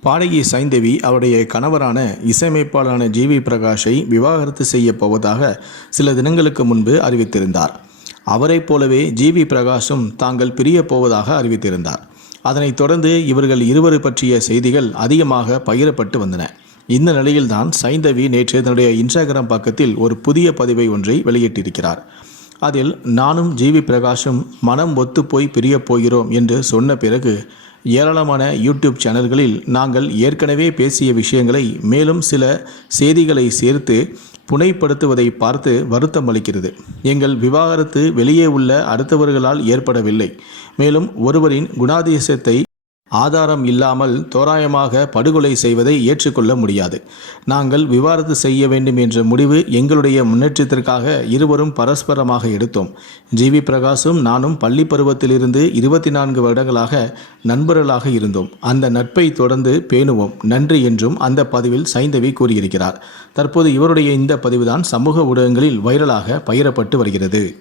பாடகி சைந்தவி அவருடைய கணவரான இசையமைப்பாளரான ஜிவி பிரகாஷை விவாகரத்து செய்யப் போவதாக சில தினங்களுக்கு முன்பு அறிவித்திருந்தார். அவரைப் போலவே ஜிவி பிரகாஷும் தாங்கள் பிரியப் போவதாக அறிவித்திருந்தார். அதனைத் தொடர்ந்து இவர்கள் இருவரு பற்றிய செய்திகள் அதிகமாக பகிரப்பட்டு வந்தன. இந்த நிலையில்தான் சைந்தவி நேற்று தன்னுடைய இன்ஸ்டாகிராம் பக்கத்தில் ஒரு புதிய பதிவை ஒன்றை வெளியிட்டிருக்கிறார். அதில் நானும் ஜிவி பிரகாஷும் மனம் ஒத்துப்போய் பிரியப் போகிறோம் என்று சொன்ன பிறகு ஏராளமான யூடியூப் சேனல்களில் நாங்கள் ஏற்கனவே பேசிய விஷயங்களை மேலும் சில செய்திகளை சேர்த்து புனைப்படுத்துவதை பார்த்து வருத்தம் அளிக்கிறது. எங்கள் விவாகரத்து வெளியே உள்ள அடுத்தவர்களால் ஏற்படவில்லை. மேலும் ஒருவரின் குணாதிசயத்தை ஆதாரம் இல்லாமல் தோராயமாக படுகொலை செய்வதை ஏற்றுக்கொள்ள முடியாது. நாங்கள் விவாதத்து செய்ய வேண்டும் என்ற முடிவு எங்களுடைய முன்னேற்றத்திற்காக இருவரும் பரஸ்பரமாக எடுத்தோம். ஜிவி பிரகாஷும் நானும் பள்ளி பருவத்திலிருந்து இருபத்தி நான்கு வருடங்களாக நண்பர்களாக இருந்தோம். அந்த நட்பை தொடர்ந்து பேணுவோம். நன்றி என்றும் அந்த பதிவில் சைந்தவி கூறியிருக்கிறார். தற்போது இவருடைய இந்த பதிவுதான் சமூக ஊடகங்களில் வைரலாக பகிரப்பட்டு வருகிறது.